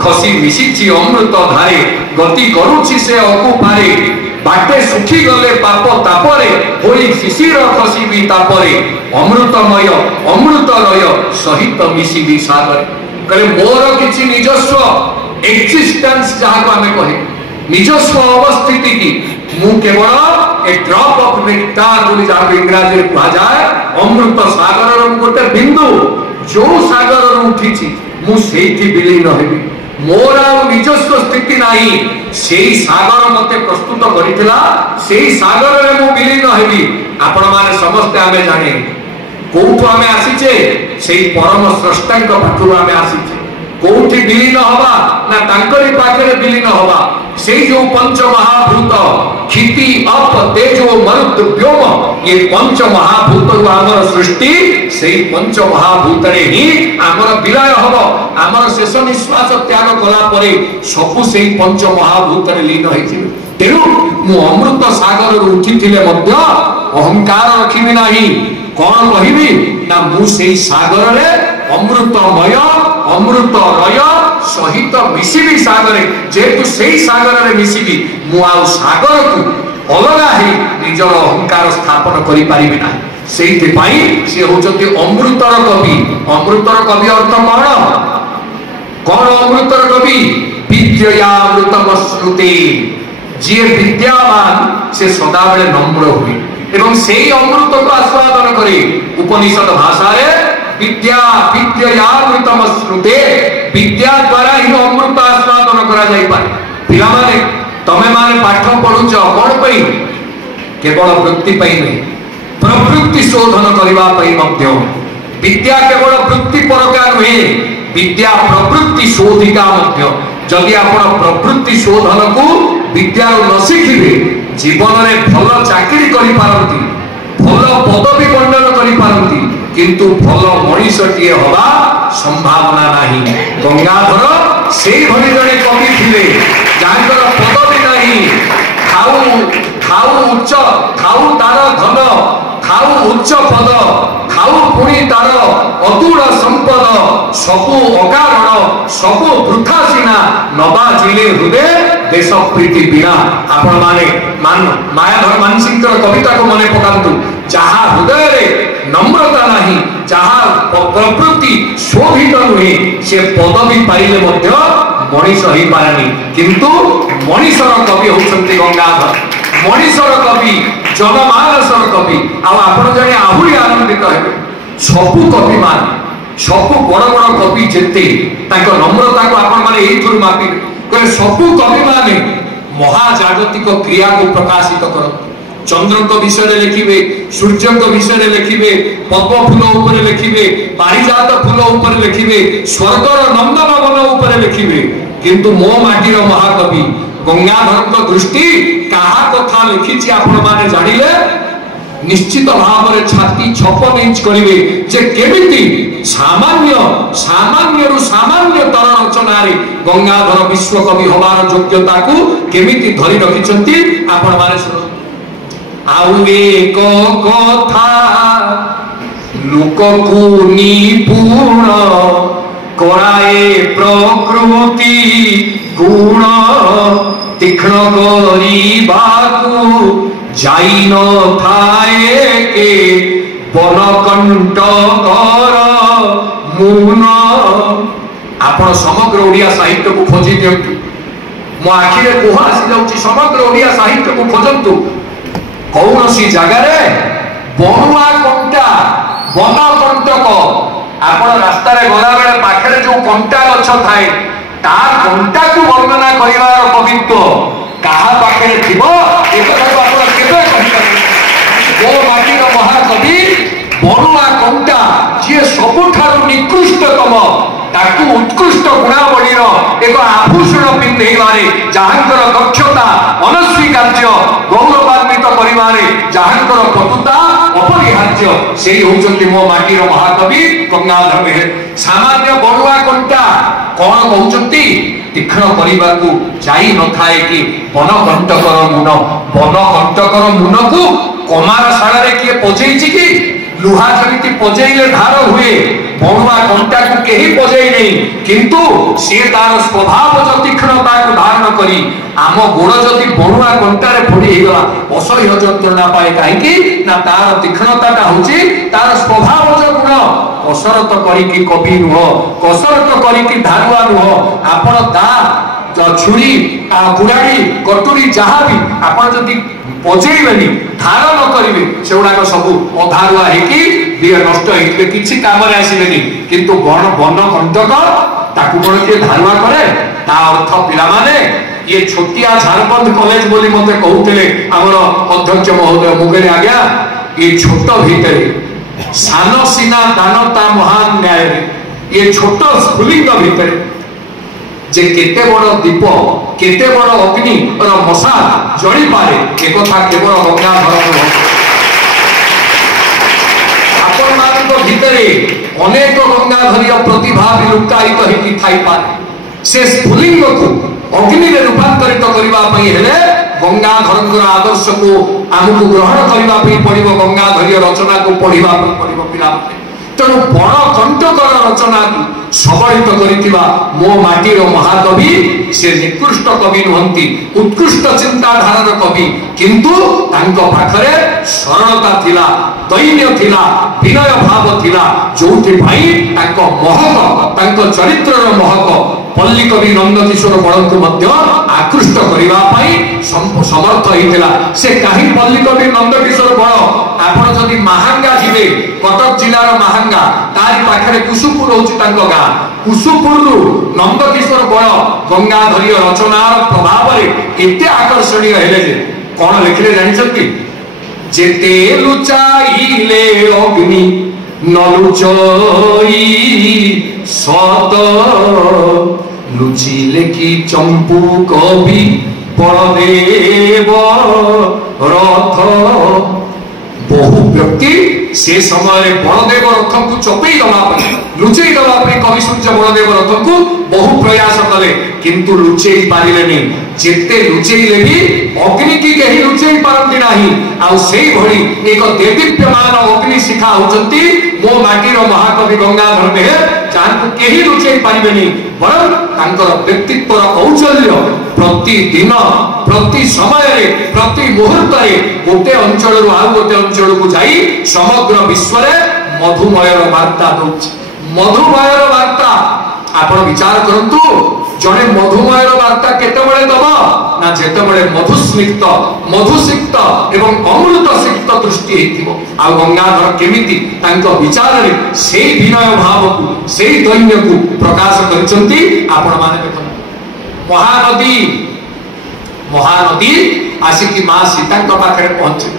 खसी मिसिछि अमृत धारे गति करूछि से अकुपारे बाटे सुखी गले पाप तापरे होई शिशिर खसी भी तापरे अमृतमय अमृतलय सहित मिसिबी सागर। कहले मोर किछि निजस्व एक्जिस्टेंस जहा को हमें कहे निजस्व अवस्थिति की मु केवल ए ड्रॉप ऑफ नेक्टार बोली जहाँ इंग्राजी में कहा जाए अमृत सागर गोटे बिंदु जो सागर उठी मु सेठी विलीन हेबी मोर निजस्व स्थिति नहीं सेही सागर मते प्रस्तुत करिथिला सेही सागर रे मु विलीन हेबी। आपण माने समस्त आमे जाने कोठु आमे आसीचे सेही परम स्रष्टांक पाखरु आमे आसीचे कोठी विलीन हवा ना तांकरी पाखरे विलीन हवा सेही जो पंच महाभूत क्षिति अप तेजो मरुत व्योम ये पंच महाभूत आमर सृष्टि सेही पंच महाभूत रे ही आमर विलय हबो आमर शेष निश्वास त्याग कला परे सबु सेही पंच महाभूत रे लीन होइथिबे। तेनु मु अमृत सागर रे उठिथिले मध्य अहंकार रखिबि नाही कोन कहिबि ना मु सेही सागर रे अमृतमय अमृतरय सहित मिसिबी सागर जेतु सेही सागर रे मिसिबी मु आ सागर को अलगा ही निजर अहंकार स्थापन करि पारिबि ना सेहिते पाई से होचते अमृतर कवि। अमृतर कवि अर्थ कौन अमृतर कवि विद्या अमृतमश्नुते जे विद्यावान से सदा बेले नम्र हुए एवं सेही अमृत को आस्वादन करे। उपनिषद भाषा रे विद्या विद्यामृतमश्नुते विद्या द्वारा ही अमृत आस्वादन करा जाई पारे। पिला माने तमे माने पाठ पढ़ुच कौन पई केवल वृत्ति पई नहीं प्रवृत्ति शोधन करबा पई मध्य विद्या केवल वृत्ति परका नुहे विद्या प्रवृत्ति शोधिका मध्य जदि आपण प्रवृत्ति शोधन को विद्या न शिखिबे जीवन में भल चाकरी करि पारंती भल पदवी मंडल करि पारंती किंतु भल मनीषटीए हवा संभावना नहीं। गंगाधर से भली जड़े कवि थे जहाँकर पदवी नहीं खाऊ खाऊ उच्च खाऊ तार धन खाऊ उच्च पद खाऊ पुणी तार अतुल संपद सबू अकारण सबू वृथा सीना नवा जिले हृदय देश प्रीति बिना आपण माने मायाधर मानसिंह कविता को मने पकांतु जहा हृदय रे नम्रता नहीं जहा प्रवृत्ति शोभित नुहे से पदवी पाइले मध्य मनीष ही पारानी किंतु मनीषर कवि होउछंती गंगाधर मनीषर कवि जनमानसर कवि आपण जने आहुरी आनंदित हेबे सबु कवि मान सबु बड़ बड़ कवि जेते ताको नम्रता को आपण माने एई थुर मापी करे सबु कवि माने महाजागतिक क्रिया को प्रकाशित करत चंद्र को विषय रे लिखिबे सूर्य को विषय रे लिखिबे पद्म फूल ऊपर लिखिबे पारिजात फूल ऊपर लिखिबे स्वर्गर नंदनवन ऊपर लिखिबे किंतु मो माटीर महाकवि गंगाधर दृष्टि कहा कथा लिखिछि आपण माने जानिले निश्चित भाव में छाती 56 इंच करिवे जे केमिति सामान्य सामान्य रु सामान्य तर रचना रे गंगाधर विश्व कवि होबार योग्यता को केमिति धरि रखिछंती आपण माने सुनो आउ एक कथा लोक को निपुण कराए प्रकृति गुण तीक्ष्ण करिबाकू जाई न थाए के बनकंटकर मुन आपण समग्र ओडिया साहित्य को खोजी दियंतु मो आखिरे कोह आसी जाउची समग्र ओडिया साहित्य को खोजंतु कौन सी जगह रे बनुआ कंटा बनकंटक आपण रास्ता रे गला बेले पाखरे जो कंटा गछ थाए ता कंटा को वर्णना करिवार कवित्व कहा पाखरे थिबो ए कथा को आपण केबे कहि जो माटीर महाकवि बनुआ कंटा जे सबुठारु निकृष्टतम ताकू उत्कृष्ट गुणावलीर एक आभूषण पिंधेबारे जहांकर दक्षता अनस्वीकार्य गौरवान्वित करिबारे जहांकर पटुता अपरिहार्य सेही होउचंती मो माटीर महाकवि गंगाधर मेहर सामान्य बनुआ कंटा कोन कहउचंती तीक्ष्ण करिबाकू जाई न थाए कि बनकंटकर मुन को कमार शाळा रे किए पजेइछि कि लुहा जमिति पजेइले धार हुए बनुआ कंटा को केही पजेइ नहीं किंतु से तार स्वभाव तीक्ष्णता को धारण करी आम गोड़ जदि बनुआ कंटा रे फोड़ी हेगला असह्य जंत्रणा पाए काहेकि ना तार तीक्ष्णताटा होची तार स्वभाव गुण कसरत करी कि कवि नुह कसरत करी कि धारुआ नुह आपण दा छुरी कुराड़ी कटुरी जहाँ भी आपण जदि पजेइबेनी धार न करिवे सेउडाक सब अधारुआ हेकी दिए नष्ट हेइबे किछि काम रे आसीबेनी किंतु बन कंटक ताकू कोन के धारुआ करे ता अर्थ पिला माने ये छोटिया झारखंड कॉलेज बोली मते कहउतले हमर अध्यक्ष महोदय मुगेरे आज्ञा ये छोट भीतरे सान सीना दानता महान न्याय ये छोट स्फुलिंग भीतरे जे केते बड़ दीप केते बड़ अग्नि और मशा जड़ी पारे एक कथा केवल गंगाधर आपण मानक भीतरे अनेक गंगाधरीय प्रतिभा लुकायित होई थाई पारे से स्फुलिंग को अग्नि रे रूपांतरित करबा पई हेले गंगाधरकर आदर्श को आमको ग्रहण करबा पई पड़िबो गंगाधरीय रचना को पढ़िबा पई पड़िबो पिला तेणु बड़ कंटकर रचना को सबलित करितिबा मो माटीर महाकवि से निकृष्ट कवि नुहंती उत्कृष्ट चिंताधारार कवि किंतु तांको पाखरे सरलता थिला दैन्य थिला विनय भाव थिला जोथि भाई तांको महक तांको चरित्रर महक पल्ली कवि नंदकिशोर बड़ଙ୍କୁ ମଧ୍ୟ आकृष्ट करिबा पई समर्थ होइतिला से काहे पल्ली कवि नंदकिशोर बड़ आपण जदि महांगा जाइबे कटक जिलार महांगा तारी पाखरे कुसुपुर होची तांको गां कुसुपुर नंदकिशोर बळ गंगाधरी रचनार प्रभाव रे एते आकर्षणीय हेले जे कोन लिखले जानिछथि जेते लुचाइले अग्नि न लुचई सत लुचिले की चंपू कवि बलदेव रथ बहु व्यक्ति से समय बलदेव रथ को चपई दवा लुचई दवा कवि सूर्य बलदेव रथ को बहु प्रयास कले किंतु लुचई पारिलेनी जेते लुचईले भी अग्नि की केही लुचई पारंती नाही आ सेई भଳି एक देदीप्यमान अग्नि शिखा होचंती मो माटीर महाकवि गंगाधर मेहर जानको केही लुचई पारिबेनी बरं तांकर व्यक्तित्वर औचल्य प्रतिदिन प्रति समय रे प्रति मुहूर्त रे गोटे अंचल रु आ गोटे अंचल को जाई समग्र विश्व रे मधुमयर वार्ता दउछ मधुमयर वार्ता आपण विचार करंतु जने मधुमयर वार्ता केतेबेले दब ना जेतेबेले मधुसिक्त एवं अमृत सिक्त दृष्टि हेतिबो आ गंगाधर केमिति तांको विचार रे सेई विनय भाव को सेई दैन्य को प्रकाश करचंती आपण माने देखन महानदी आसिकी मां सीता पाखे पहुंचे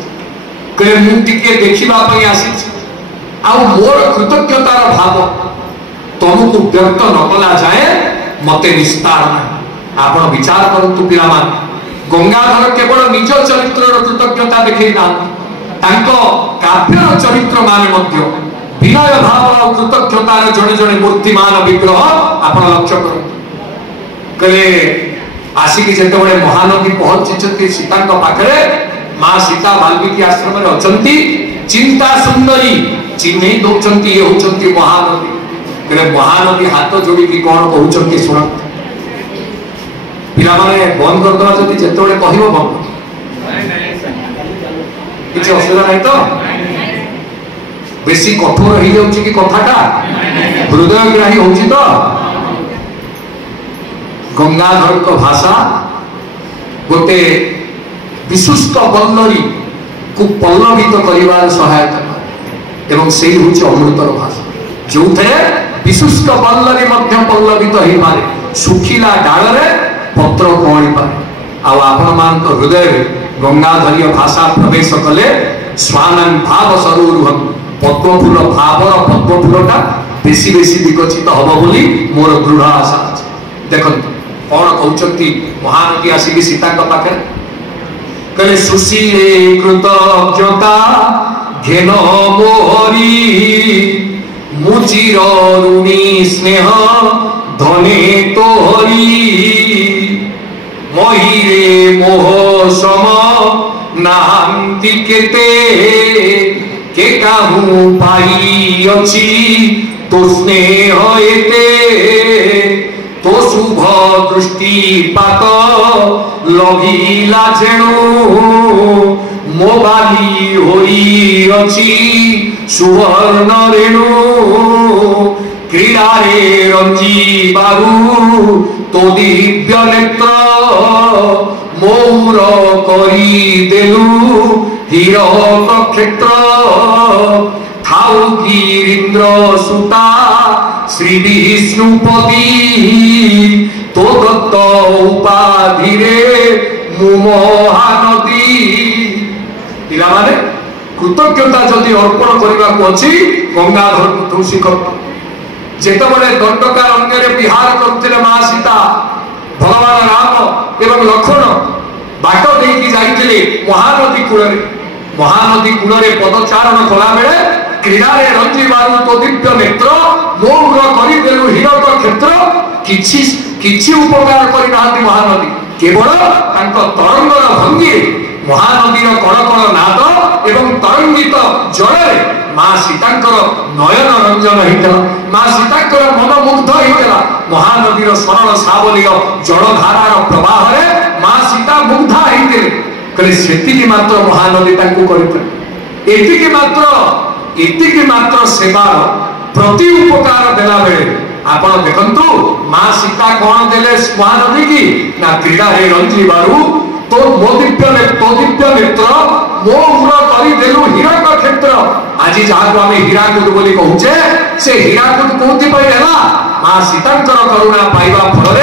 कहे मु टिके देखिबा पई आसी आ मोर कृतज्ञतार भाव तुमको व्यक्त न कला जाए मते निस्तार ना आपण विचार करंतु पिरामान गंगाधर केवल निज चरित्रर कृतज्ञता देखै ना तांको काव्यर चरित्र माने मध्य विनय भाव और कृतज्ञतार जणे जणे मूर्तिमान विग्रह आपण लक्ष्य करंतु कहे आसिकी जेतेबेले महानदी पहुंची सीता पाखरे मां सीता वाल्मीकि आश्रम रे अछंती चिंता सुंदरी चिन्ह दौचंती ये होचंती महानदी कहे महानदी हाथ जोड़ी की कोन कहउचंती सुन पिला माने बंद कर दवा जति जेतेबेले कहिबो बंद किछ असुविधा नहीं तो बेसी कठोर ही जाउची कि कथाटा हृदयग्राही होची तो गंगाधर को भाषा गोटे विशुष्क बल्लरी को पल्लवित करिवार सहायता एवं से ही होची अमृतर भाषा जो थे विशुष्क बल्लरी मध्य पल्लवित ही मारे सुखिला डाल रे पत्र कौड़ी पारे आ आपण मान को हृदय गंगाधरीय भाषा प्रवेश कले स्वानन भाव सरोरुहम पद्मफूल भावर पद्मफूलटा बेसी बेसी विकसित हबो बोली मोर दृढ़ आशा अछि देखंतु कौन कहउचंती महानदी आसिकी सीता पाखे कले सुशीले कृतज्ञता घेन मोहरी मुचिर ऋणी स्नेह धने तोहरी महिरे मोह सम नांति केते के काहू पाई अछि तो स्नेह एते तो शुभ दृष्टिपात लगिला जेणु मोबाली होई अछि सुवर्ण रेणु क्रीडारे रंजी बारु तो दिव्य नेत्र मौर करी देलु हीरक क्षेत्र थाउ गिरीन्द्र सुता श्री विष्णुपति तो दत्त उपाधि रे महानदी पिला माने कृतज्ञता जदि अर्पण करबा को अछि गंगाधर को तुलसी कर जेतबेले दंडकारण्य रे विहार करथिले मां सीता भगवान राम एवं लक्ष्मण बाट देकी जाइथिले महानदी कूल पदचारण कला बेले क्रीड़ा रे रंजी बारु तो दिव्य नेत्र मौर करी देलु हीरक क्षेत्र किछि किछि उपकार करि नाहति महानदी केवल तांको तरंगर भंगी महानदीर कड़कड़ नाद एवं तरंगित जल मां सीतांकर नयन रंजन होता मां सीतांकर मन मुग्ध होता महानदीर सरल सावलीय जलधारार प्रवाह मां सीता मुग्धा होते कले सेतिकी मात्र महानदी तांको करते एतिकी मात्र सेवार प्रति उपकार देला बेले आपण देखंतु मां सीता कौन देले महानदी की ना क्रीड़ा रे रंजी बारु तो दिव्य नेत्र मो उग्र करी देलु हीरक क्षेत्र आज आज जहाँ आम हीराकुद बोली कहूचे से हीराकुद कौन है माँ सीतांकर करुणा पाइबा फल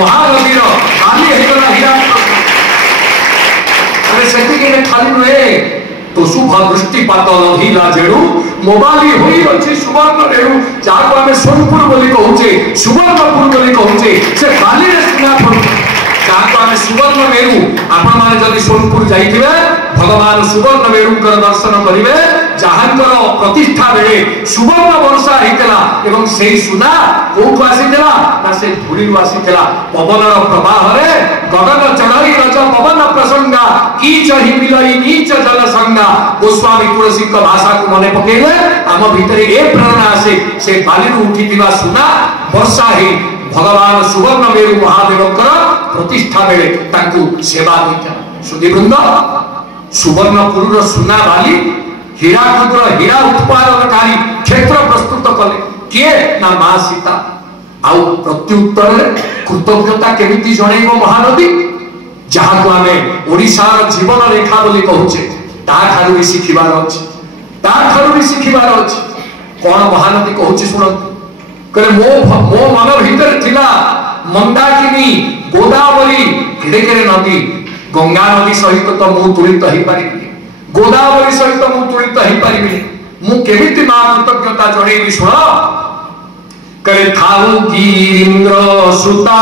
महानदी बाली होगा हीराकुद से खाली नुहे तो शुभ दृष्टिपात लभिला जेणु मोबाली होई अछि सुवर्ण रेणु जहाँ आम सोनपुर बोली कहूचे सुवर्णपुर बोली कहूचे से बाली सुना पड़ू जहाँ आम सुवर्ण मेरु आपण मैंने जदि सोनपुर जाइए भगवान सुवर्ण मेरुंकर दर्शन करेंगे जहाँ प्रतिष्ठा बेले सुवर्ण वर्षा होता से सुना कौटू आसीला ना से धूली आसीला पवनर प्रवाह गगन चढ़ई रज पवन प्रसंगा की चढ़ी मिलई नीच जल संगा गोस्वामी तुलसी भाषा को मन पकेले आम भितर ए प्रेरणा आसे से बाली उठी सुना वर्षा ही भगवान सुवर्ण मेरु महादेवकर प्रतिष्ठा बेले सेवा होता सुधीवृंद सुवर्णपुर सुना बाली हीराकुद हीरा उत्पादनकारी क्षेत्र प्रस्तुत कले किए ना मां सीता आउ प्रत्युत्तर कृतज्ञता केमिति जणैबो महानदी जहाँ को आमे ओडिशार जीवन रेखा बोली कहूचे ताठारु भी शिखिबार अछि ताठारु भी शिखिबार अछि कोन महानदी कहूची सुनत करे मो मन भीतर थिला मंदाकिनी गोदावरी केड़े केड़े नदी गंगा नदी सहित तो मु तुलित हो पारि गोदावरी सहित मु तुलित हो पारि मु केमिति मां कृतज्ञता जणैबी सुन करे थाउ गिरीन्द्र सुता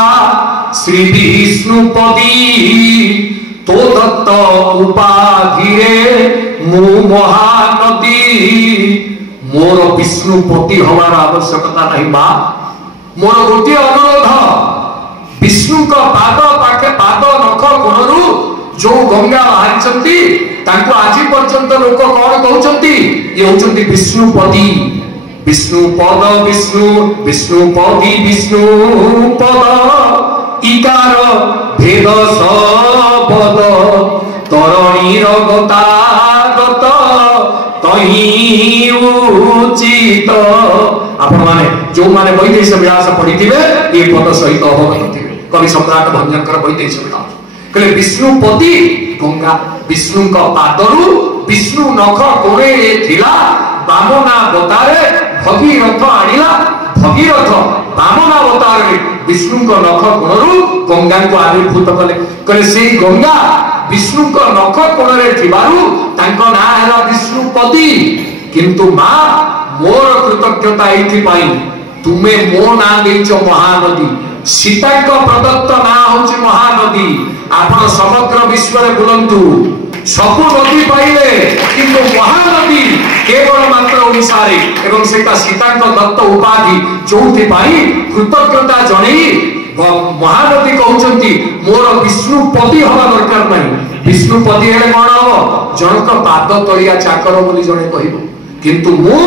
श्री विष्णुपदी तो दत्त उपाधि मु महानदी मोर विष्णुपति हमार आवश्यकता नहीं मां मोर गोटे अनुरोध विष्णु का पाद पाखे पाद नख कोणरू जो गंगा बाहरी आज पर्यंत लोक कौन कहते ये होचंती विष्णुपदी विष्णुपद विष्णु विष्णुपदी विष्णुपद इकार भेद सबद तरणीर गतागत तही उचित आपण माने जो माने वैदेश विलास पढ़िथिबे ये पद सहित अवगत थिबे कवि सम्राट भंजनकर वैदेश विलास कहले विष्णुपति गंगा विष्णु का पादरु विष्णु नख कोरे थिला वामनावतारे भगीरथ आनिला भगीरथ वामनावतारे विष्णु का नख कोणरू गंगा को आविर्भूत कले कहले से गंगा विष्णु का नख कोणरे थिबारु तांको ना हैला विष्णुपति किंतु मां मोर कृतज्ञता एथि पाई तुमे मो ना देइछ महानदी सीता का प्रदत्त ना होची महानदी आपण समग्र विश्व रे बुलंतु सबु नदी पाइले किंतु महानदी केवल मात्र ओडिसा रे एवं सेटा सीता का दत्त उपाधि जोथि पाई कृतज्ञता जणई महानदी कहउचंती मोर विष्णुपति हवा दरकार नहीं विष्णुपति हेले कोन हो जनक पाद तलिया चाकर बोली जणे कहिबो किंतु मु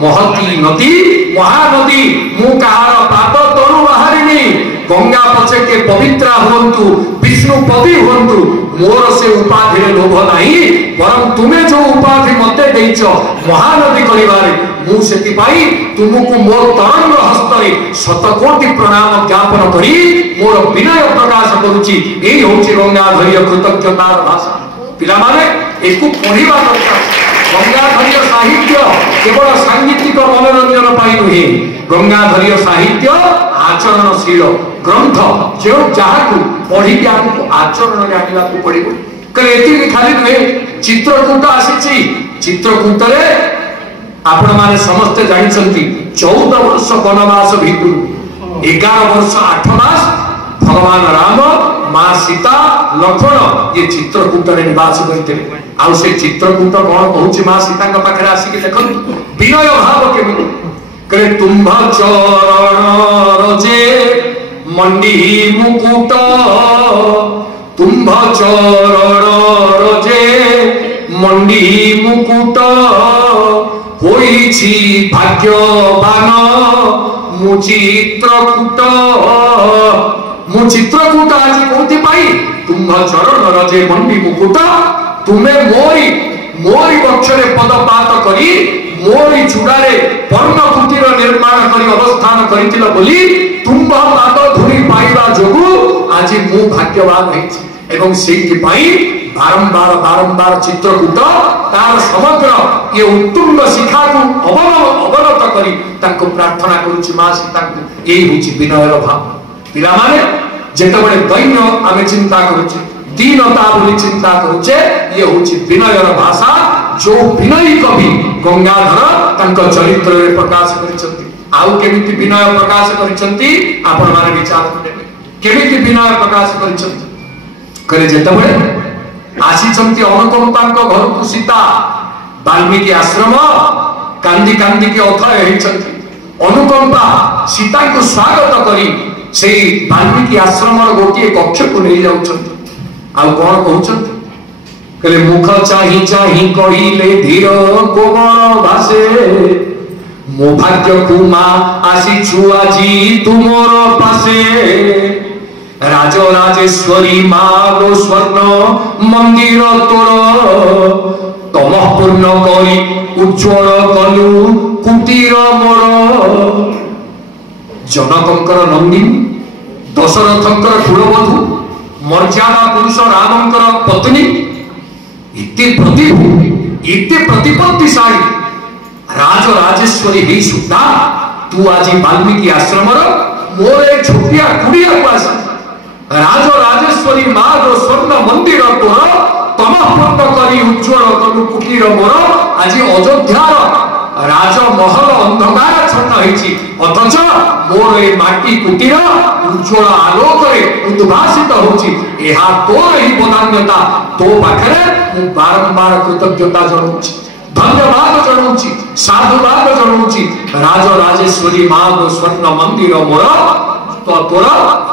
महती नदी महानदी मु कहार पाद तळु बाहरिनी गंगा पछे के पवित्रा हुंतु विष्णुपति हुंतु मोर से उपाधि लोभ नहीं बरं तुमे जो उपाधि मते देइछ महानदी करिवारे मु सेति पाई तुमको मोर तरंग हस्तरे शतकोटि प्रणाम ज्ञापन करी मोर विनय प्रकाश करूची एई होची गंगाधरीय कृतज्ञतार भाषा पिला माने एकु पढिबा दरकार गंगाधरीय साहित्य केवल सांगीतिक मनोरंजन पाई नुहे गंगाधरीय साहित्य आचरणशील ग्रंथ जो जहाँ को पढ़ी आमको आचरण में आने को पड़ो कहीं खाली नुहे चित्रकूट आसी चित्रकूट आपण माने समस्ते जानते 14 वर्ष वनवास भितर 11 वर्ष 8 मास भगवान राम मां सीता लक्ष्मण ये चित्रकूट निवास करते आउ से चित्रकूट कौन कहूँ मां सीता पाखे आसिक देख विनय भाव केमी करे तुम्भ चरण रजे मंडी मुकुट तुम्भ चरण रजे मंडी मुकुट होइछि भाग्यवान मु चित्रकूट आज कोथि पाई तुम्भ चरण रजे मंडी मुकुट तुमे मोरी मोरी वक्षरे पदपात करी मोरी चूड़ारे पर्ण कुटीर निर्माण करी अवस्थान करितिला बोली तुम्भ पाद धूली पाइबा जोगु आज मु भाग्यवान होइछि एवं सेइथिपाई बारंबार बारंबार चित्रकूट तार समग्र ये उत्तुंग शिखा को अवगत करी ताको प्रार्थना करूची मां सीता को। यही होची विनयर भाव। पिला माने जेतेबेले दैन्य आमे चिंता करूचे दीनता बोली चिंता करूचे ये होची विनयर भाषा जो विनयी कवि गंगाधर तांको चरित्र रे प्रकाश करिसंती। आउ केमिति विनय प्रकाश करिसंती आपण माने विचार करबे केमिति विनय प्रकाश करिसंती करे जेतेबेले आसीचंती अनुकंपांक घर को सीता वाल्मीकि आश्रम कांदी कांदी के अथय हेचंती अनुकंपा सीता को स्वागत करी से वाल्मीकि आश्रम गोटे कक्ष को नहीं जाउछंती। आ कोन कहउछंती कहले मुख चाहि चाहि कहिले धीर कोमल भासे मो भाग्य कुमा आसी छुआजी तुमर पासे राज राजेश्वरी मागो स्वर्ण मंदिर तोर तम पूर्ण करी उज्ज्वल कलु कुटीर मोर जनकंकर नंदिनी दशरथंकर कुलबधू मर्यादा पुरुष रामंकर पत्नी इति प्रतिपत्तिशाली राज राजेश्वरी हे सुधा तू आज वाल्मीकि आश्रम मोर छोटिया कुड़िया को आस राज राजेश्वरी माँ स्वर्ण मंदिर तोर तम पूर्ण करी उज्ज्वल कलु कुटीर मोर आज अयोध्यार राजमहल अंधकार छन्न होइछि अथच मोर ए माटी कुटीर उज्ज्वल आलोक रे उद्भासित होछि। एहा तोर ही बदान्यता तो पाखरे मु बारंबार कृतज्ञता जणाउछि धन्यवाद जणाउछि साधुवाद जणाउछि राज राजेश्वरी माँ स्वर्ण मंदिर मोर तो तोर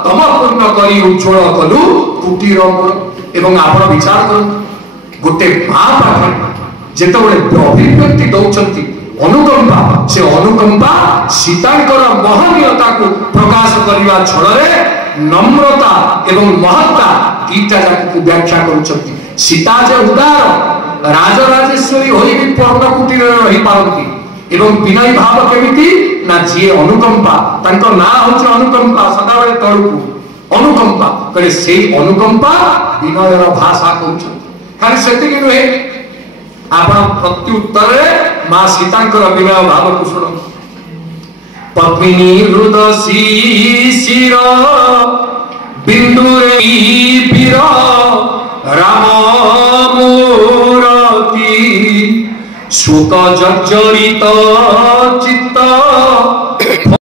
तम पूर्ण करी उज्ज्वल कलु कुटीर मोर। एवं आपण विचार कर गोटे मां पाखरे जेतेबेले अभिव्यक्ति दउछंती अनुकंपा से अनुकंपा सीतांकर महनीयता को प्रकाश करने छड़े नम्रता एवं महत्ता दीटा जाक को व्याख्या करुछंती। सीता जे उदार राजराजेश्वरी होई भी पर्ण कुटीर रही पारंती एवं विनय भाव केमिति ना जे अनुकंपा तांको ना होचे अनुकंपा सदाबेले तळकु अनुकंपा करे से अनुकंपा विनयर भाषा कहउछंती। खाली सेतिक नुहे आपण प्रत्युत्तर मां सीतांकर विनय भाव को सुनो पद्मिनी हृदय शिशिर बिंदुरे वीर राम मूर्ति सुत जर्जरित चित्त